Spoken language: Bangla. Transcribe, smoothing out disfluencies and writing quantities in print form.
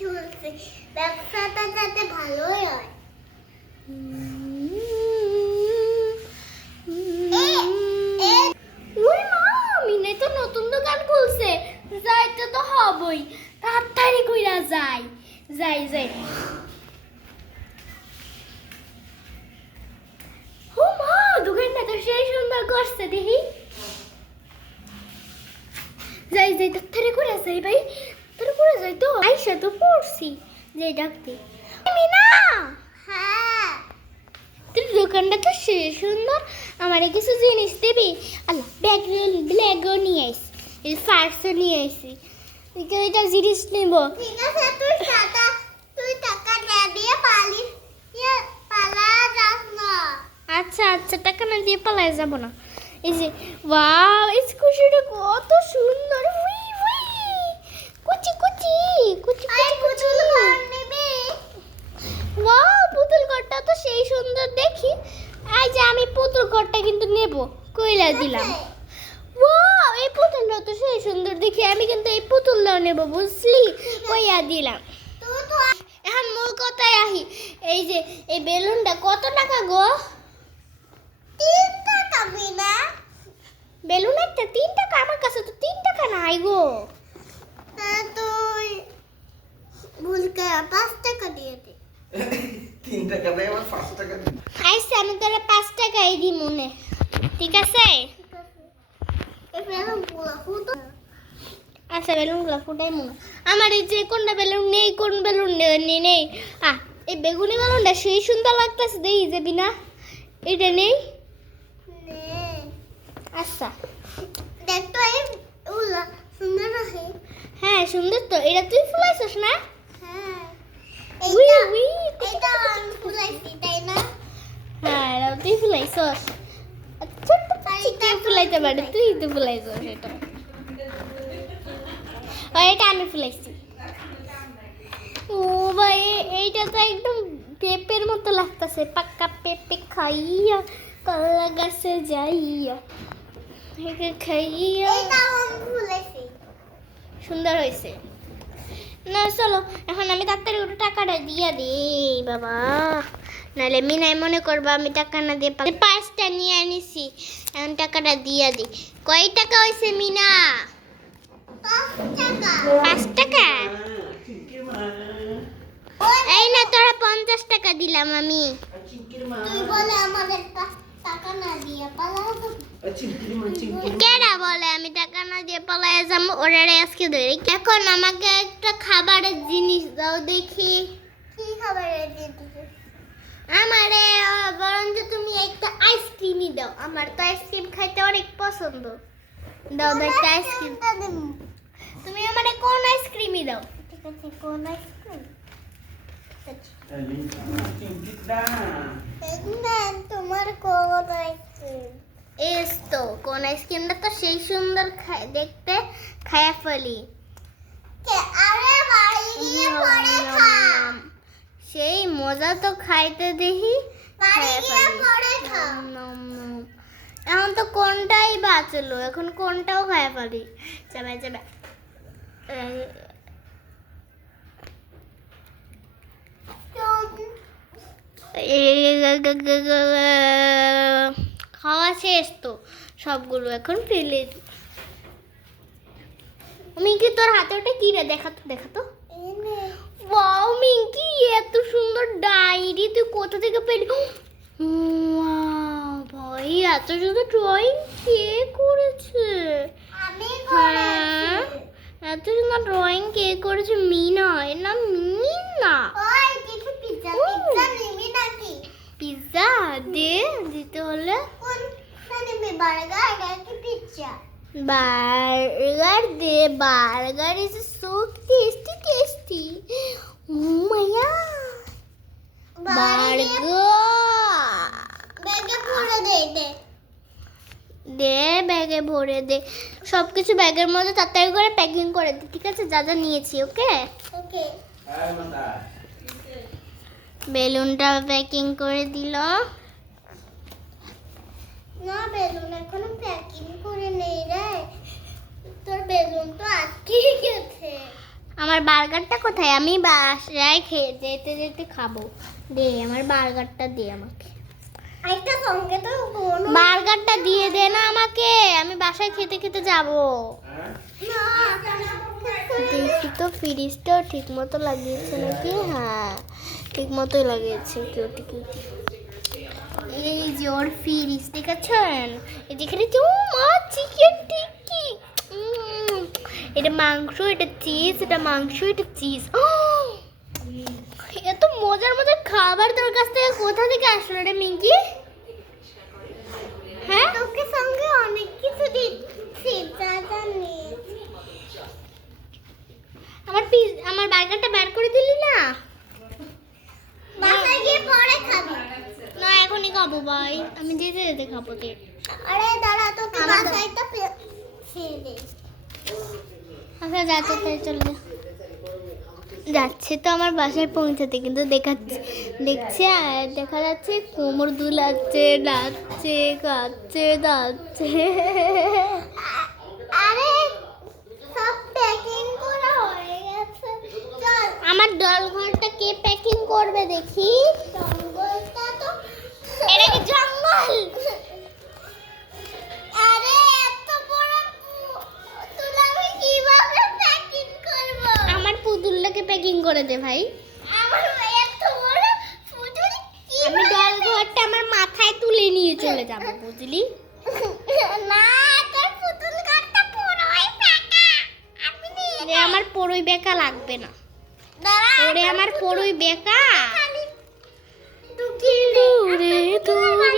চলছে, ব্যবসাটা যাতে ভালোই হয়। ওই মা, মিনে তো নতুন দোকান খুলছে, যাইতে তো হবই, তাড়াতাড়ি কইরা যাই যাই যাই। ও মা, দোকানটা তো সেই সুন্দর করছে দেখি। যাই যাই তাড়াতাড়ি করে যাই ভাই, তাড়াতাড়ি করে যাই। তো আইসা তো পড়ছি যে ডাকতে। মিনা, হ্যাঁ, তোর দোকানটা তো সেই সুন্দর, আমারে কিছু জিনিস দিবি? আল্লাহ, ব্যাগও নিয়ে আইসি, এই ফার্সও নিয়ে আইসি, ওইটা জিনিস নিব। ঠিক আছে, তুই টাকা দিয়ে পালা যাস না। আচ্ছা আচ্ছা, টাকা না দিয়ে পালায় যাব না। এই যে ওয়াও, এই স্কুশিটা কত সুন্দর, উই উই, কুচি কুচি কুচি কুচি। ওয়াও, পুতুল ঘরটা তো সেই সুন্দর দেখি। এই যে আমি পুতুল ঘরটা কিন্তু নেব, কইলা দিলাম। ওয়াও, এই পুতুলটা তো সেই সুন্দর দেখি, আমি কিন্তু এই পুতুলটাও নেব, বুঝলি, কইয়া দিলাম। এখন মূল কথায় আহি। এই যে এই বেলুনটা কত টাকা গো? 3 টাকা বিনা। বেলুন একটা 3 টাকা? আমার কাছে তো 3 টাকা নাই গো। তুই ভুলকে 5 টাকা দিয়ে দে। 3 টাকা দেয় আমার 5 টাকা দিই। আইসে, আমি তোরে 5 টাকাই দি মনে, ঠিক আছে? আচ্ছা, বেলুনগুলো ফুটাই মনে। আমার এই যে কোনটা বেলুন নেই, কোন বেলুন নেই। এই বেগুনি বেলুনটা সেই সুন্দর লাগতেছে, দেখি যাবি না? এটা নেই। আচ্ছা, দেখ তো, এই উলা সুন্দর আছে। হ্যাঁ সুন্দর তো, এটা তুই ফুলাইছস না? হ্যাঁ, উই এইটা উই, এইটা আমি ফুলাইছি, তাই না? হ্যাঁ এটা তুই ফুলাইছস। ছোট্ট চিকে ফুলাইতে পারে, তুই তো ফুলাইছস এটা। এটা আমি ফুলাইছি। ও ভাই, এইটা তো একদম পেঁপের মতো লাগতেছে, পাক্কা পেঁপে খাইয়া কলা গাছে যাইয়া খাইয়া। এইটা আমি ফুলাইছি। সুন্দর হয়েছে না? চলো এখন আমি তাড়াতাড়ি ওটা টাকাটা দিয়ে দিই বাবা, নাহলে মিনাই মনে করবা আমি টাকা না দিয়ে 5টা নিয়ে আনিছি, এখন টাকাটা দিয়ে দিই। কয় টাকা হয়েছে মিনা? 5 টাকা। 5 টাকা? এই না, তোরা 50 টাকা দিলাম আমি। তুই বলে আমাদের টাকা না দিয়ে পালাবো। কেডা বলে আমি টাকা না দিয়ে পালায় যাবো? ওরারে আজকে ধরে। এখন আমাকে একটা খাবারের জিনিস দাও দেখি। কি খাবারের জিনিস? আমারে বরঞ্চ তুমি একটা আইসক্রিমই দাও, আমার তো আইসক্রিম খাইতে অনেক পছন্দ। দাও দাও একটা আইসক্রিম। তুমি আমারে কোন আইসক্রিমই দাও। ঠিক আছে, কোন আইসক্রিম? তোমার কোন আইসক্রিম? এস তো কোন আইসক্রিমটা তো সেই সুন্দর দেখতে, খায়া ফেলি। আরে বাড়ি গিয়ে পরে খা। সেই মজা তো খাইতে দেখি, বাড়ি গিয়ে পরে খা। এখন তো কোনটাই বাঁচলো, এখন কোনটাও খায়া ফেলি। যাবে যাবে, খাওয়া শেষ তো সবগুলো, এখন ফেলে দিই। মিঙ্কি, তোর হাতে ওটা কি রে? দেখাতো দেখাতো। ওয়াও মিঙ্কি, এত সুন্দর ডায়েরি তুই কোথা থেকে পেলি? ওয়াও ভাই, এত সুন্দর ড্রয়িং কে করেছে? আমি হ্যাঁ, করেছি। এত সুন্দর ড্রয়িং কে করেছে? মিনা, এর নাম মিনা। ওই কিছু পিজ্জা নিবি নাকি? পিজ্জা দে, দিতে হলে কোনটা নিবি, বার্গার নাকি পিজ্জা? বার্গার দে, burger is so tasty tasty. ও মায়া, বার্গার ব্যাগে ভরে দে। দে, ব্যাগে ভরে দে, সবকিছু ব্যাগের মধ্যে তাড়াতাড়ি করে প্যাকিং করে দে, ঠিক আছে? যা যা নিয়েছি, ওকে? ওকে। বেলুনটা প্যাকিং করে দিল। না, বেলুন এখনো প্যাকিং করে নেই রে। তোর বেলুন তো আটকে গেছে। আমার আমার বার্গারটা কোথায়? আমি বাসায় খেয়ে যেতে যেতে খাবো। দে আমার বার্গারটা দে আমাকে। একটা সঙ্গে তো কোনো বার্গারটা দিয়ে দে না আমাকে, আমি বাসায় খেতে খেতে যাবো। না দেখি তো ফ্রিজটা ঠিক মতো লাগিয়েছে নাকি। হ্যাঁ ঠিক মতোই লাগিয়েছে। Cutie cutie. এই যে ওর ফ্রিজ দেখেছেন? এই যেখানে তো মাছ চিকেন টিক্কি, এটা মাংস, এটা চিজ, এটা মাংস, এটা চিজ। এত মজার মজার খাবার তোর কাছ থেকে কোথা থেকে আসলো রে মিঙ্কি? হ্যাঁ তোকে সঙ্গে অনেক কিছু দিচ্ছি যা জানি। আমার বার্গারটা বের করে দিলি না? বাসায় গিয়ে পরে খাবি। না এখনই খাবো ভাই, আমি যেতে যেতে খাবো। তুই আরে দাঁড়া তোকে আমার তো- বাসায়টা খেয়ে দে। আচ্ছা যাচ্ছে তাই চলে যা। যাচ্ছে তো আমার বাসায় পৌঁছাতে, কিন্তু দেখা যাচ্ছে কোমর দুলাচ্ছে, নাচছে, কাচ্ছে, নাচছে। আরে সব প্যাকিং করা হয়ে গেছে। চল আমার ডল ঘরটা কে প্যাকিং করবে দেখি? জঙ্গলটা তো এটা কি জঙ্গল? আরে এত বড় পুতুল আমি কিভাবে প্যাকিং করব? আমার পুতুলটাকে প্যাকিং করে দে ভাই। আমার এত বড় পুতুল আমি ডল ঘরটা আমার মাথায় তুলে নিয়ে চলে যাব, বুঝলি? না তোর পুতুল ঘরটা পুরোই ফাঁকা। আমি নিয়ে রে আমার পরই বেকা লাগবে না। দাঁড়া ওরে আমার পরই বেকা। খালি দূরে দূরে